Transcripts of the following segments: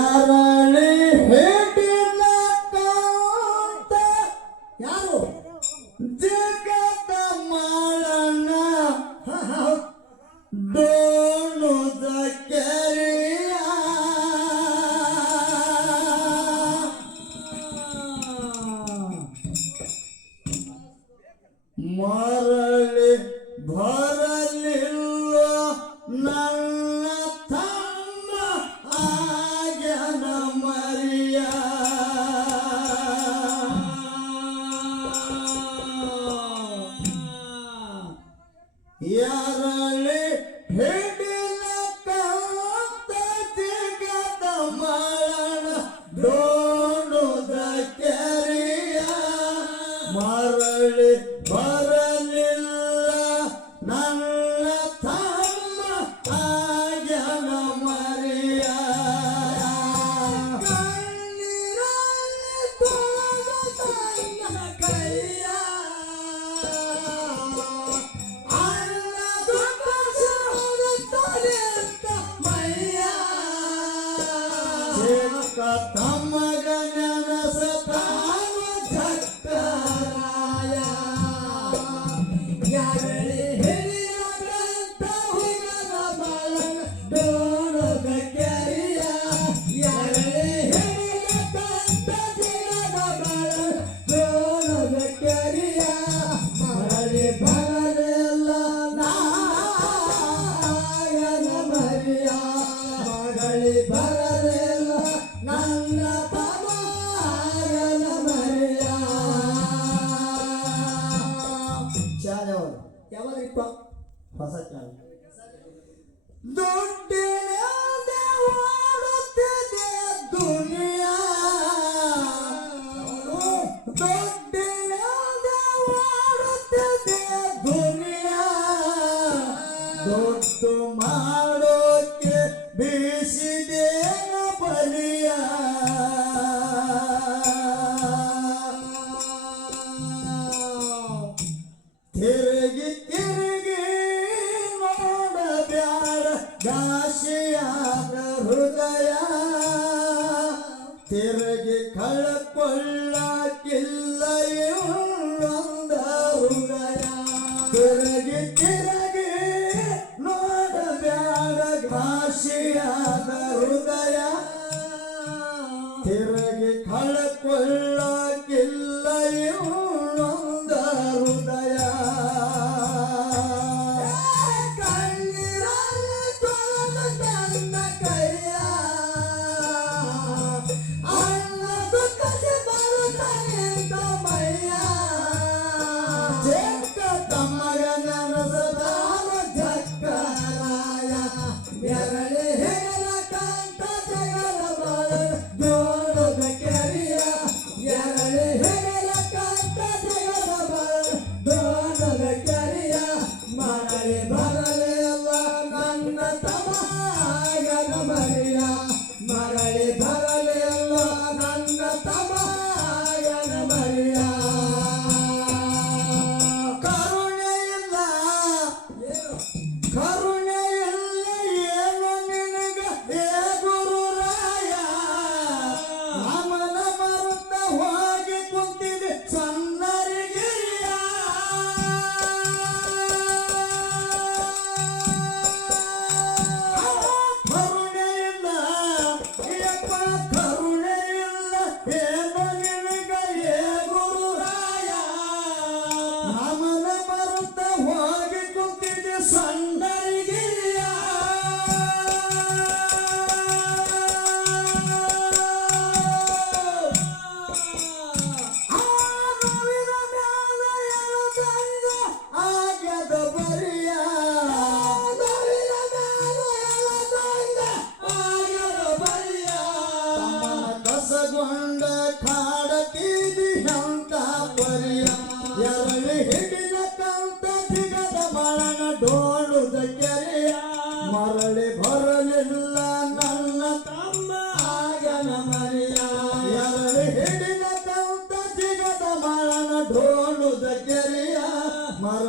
Sarah. ಯಾರಳಿ ಹಿಡಿಲ ದಾಸಿಯಾದ ಹೃದಯ ತಿರುಗಿ ಕಳಕೊಳ್ಳಕ್ಕಿಲ್ಲ Yeah. ತೋಳು ದಕ್ಕರಿಯ ಮರ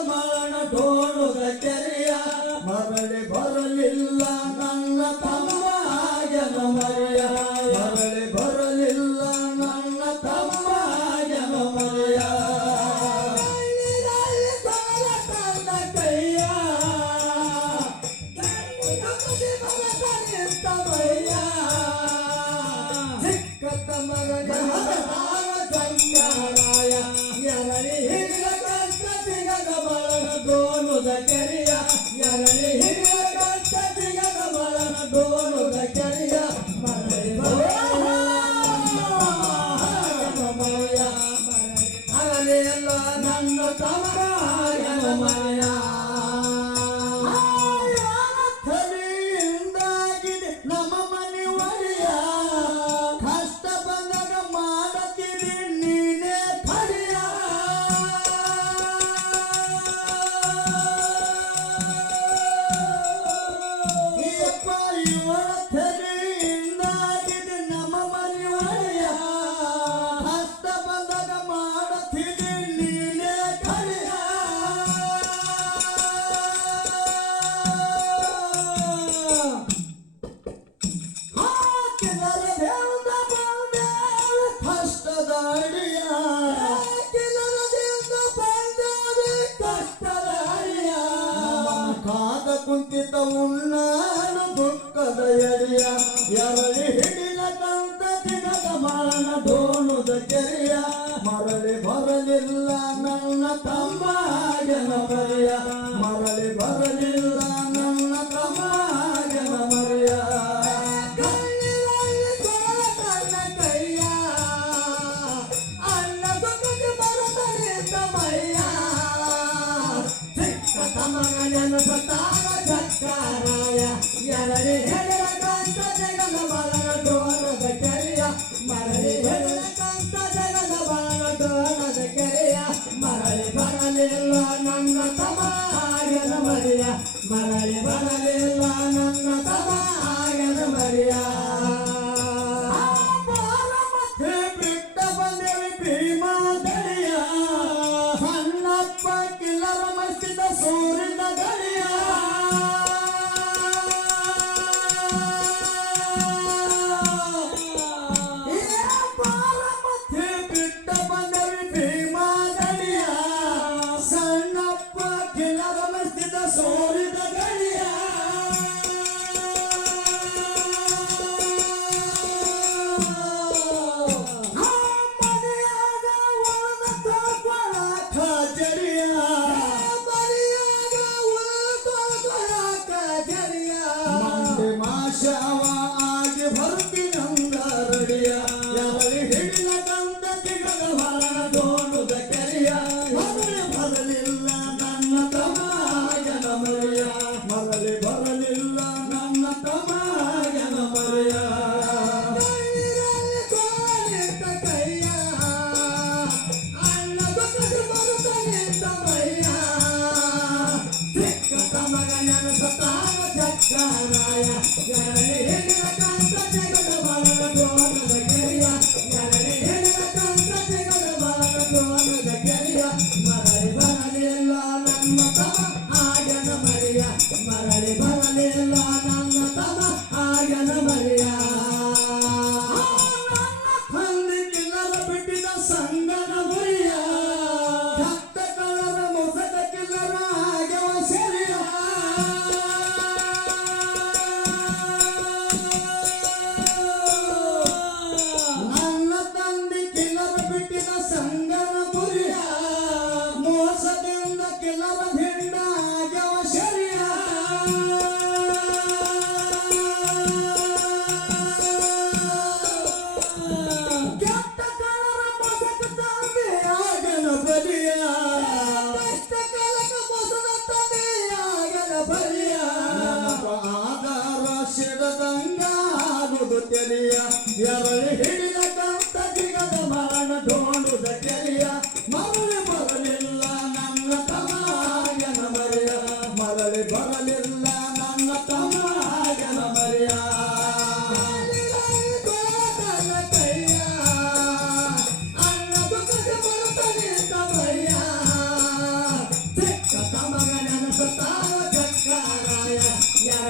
માળાનો ઢોળ અત્યારે Yeah.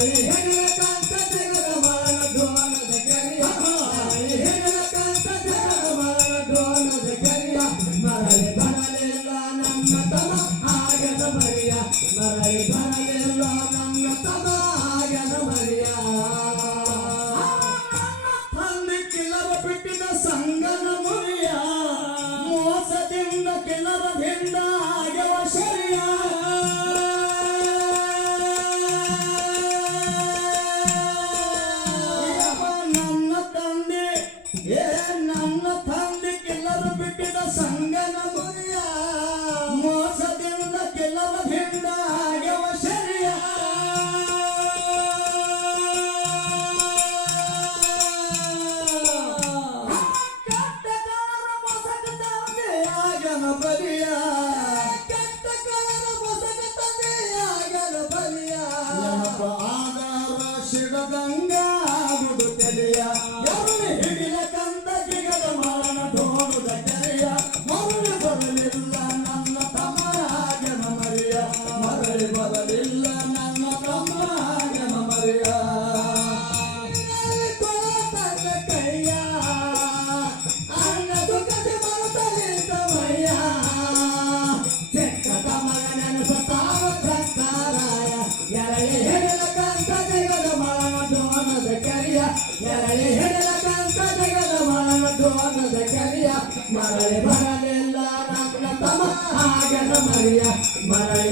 Ini.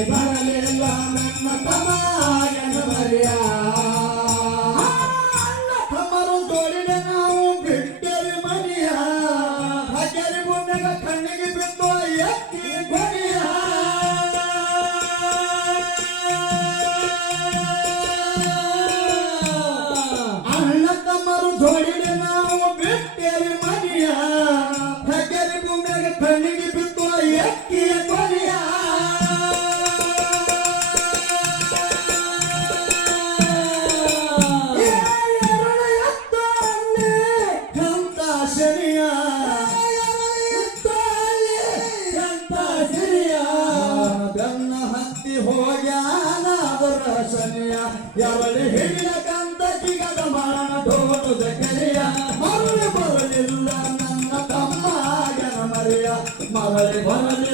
ಬರಲೆಲ್ಲ ನನ್ನ ತಮ ಹತ್ತಿ ಹೋಗ್ಯಾನ ಅದರ ಸನಿಯ. ಯಾವಳಿ ಹಿಡಿದ ಕಂತ ಕಿಗದ ಮಾಡ ಧೋನುದ ಕರಿಯ ಮರಳಿ ಬರಲಿಲ್ಲ ನನ್ನ ತಮ್ಮ ಮರಿಯ. ಮರಳಿ ಬರಲಿಲ್ಲ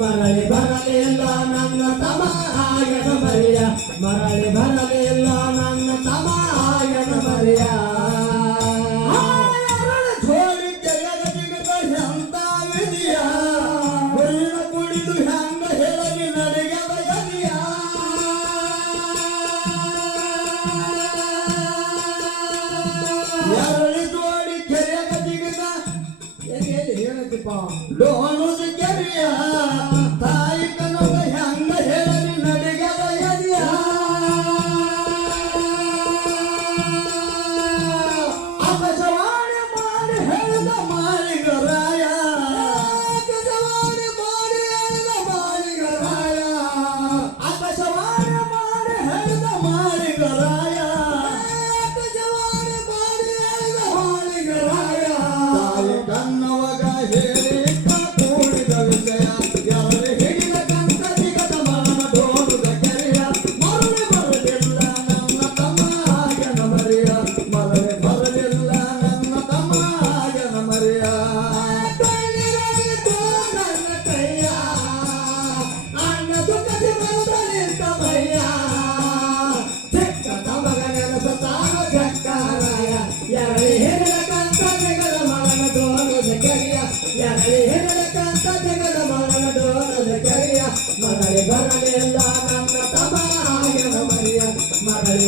ಮರಳಿ ಬರಲಿ ಎಲ್ಲ ನನ್ನ ತಮ ಆಗದ ಮರಿಯ ಮರಳಿ ಬರಲಿ ಎಲ್ಲ ನನ್ನ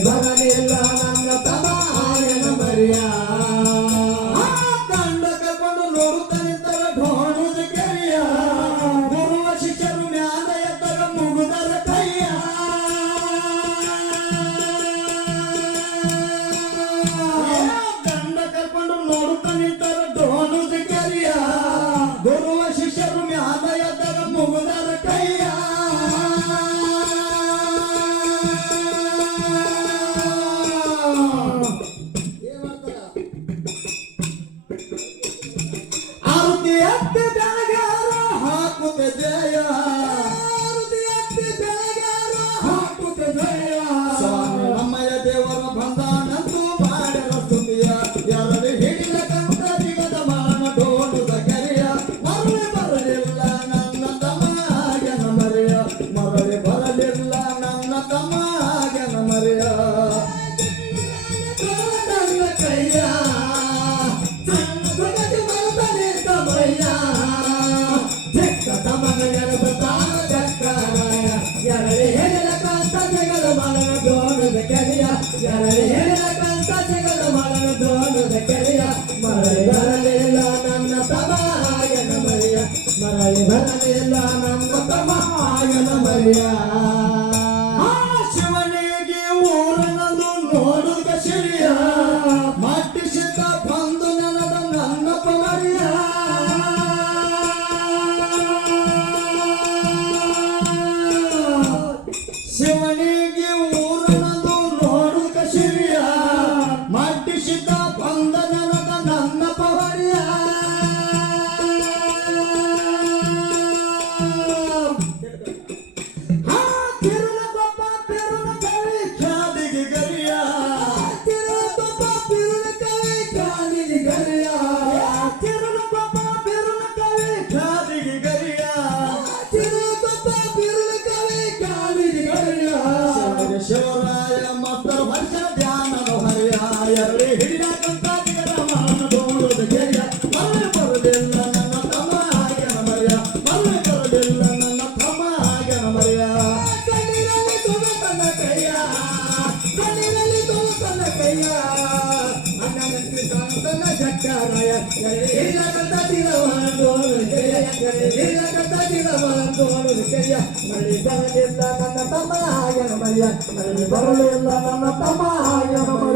dale, dale. ಹಾಕುತ್ತೆ ಜಯ మరయా కోలు వికయ్య మళ్ళీ ధర చేద్దామన్న తమ ఆయనమయ్య మళ్ళీ ధరలు ఇద్దామన్న తమ ఆయనమయ్య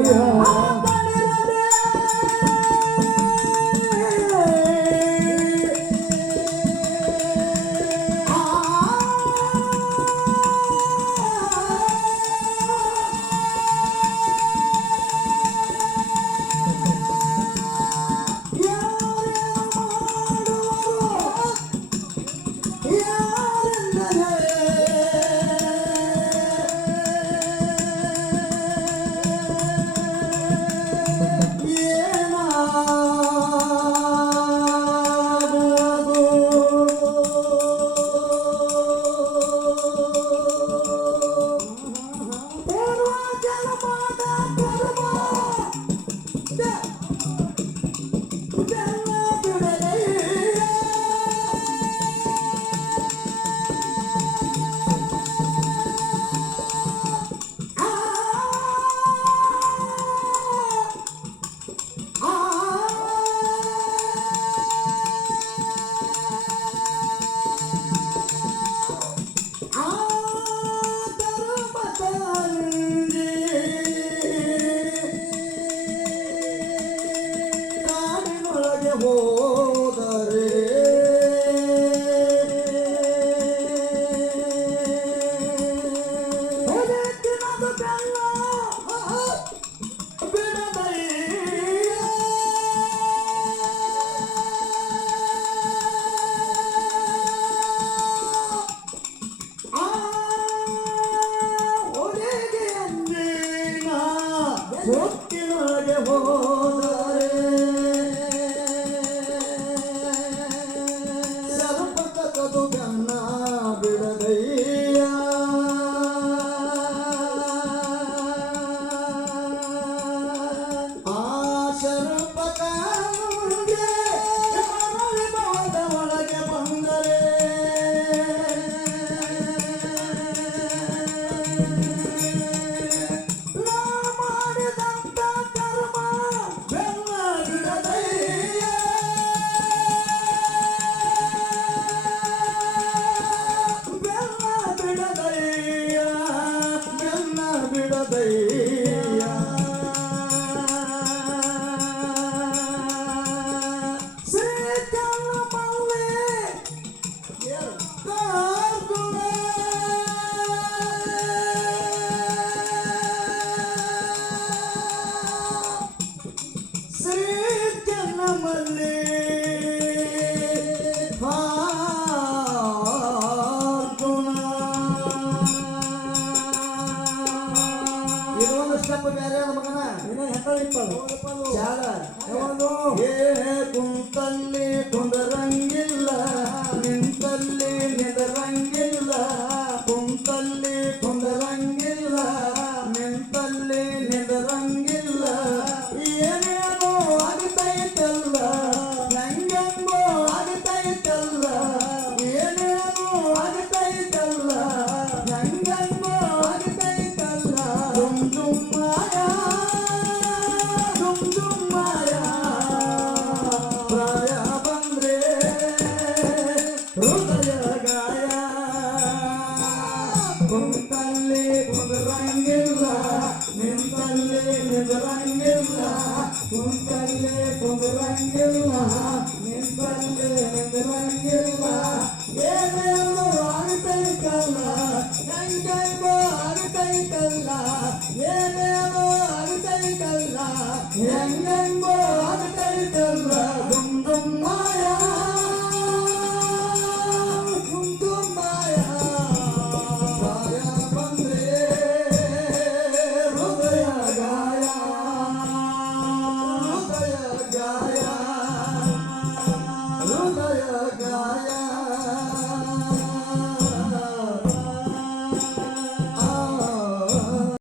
ಚೆನ್ನ ಮಲ್ಲಿ ಇದೊಂದು ಸ್ಟೆಪ್ ಬೇರೆ ಮಗನ? ಇನ್ನ ಹೆಕ್ಕಳಿಪ್ಪದು ಚಾಲ ಯಾವುದು கண்ணிலே நெஞ்சராங்கல்ல உன் கண்ணிலே கொஞ்சராங்கல்ல நின் கண்ணிலே நெஞ்சராங்கல்ல ஏதேனோ அனுத்தைக்கல்ல நங்கைமோ அனுத்தைக்கல்ல ஏதேனோ அனுத்தைக்கல்ல எங்கள்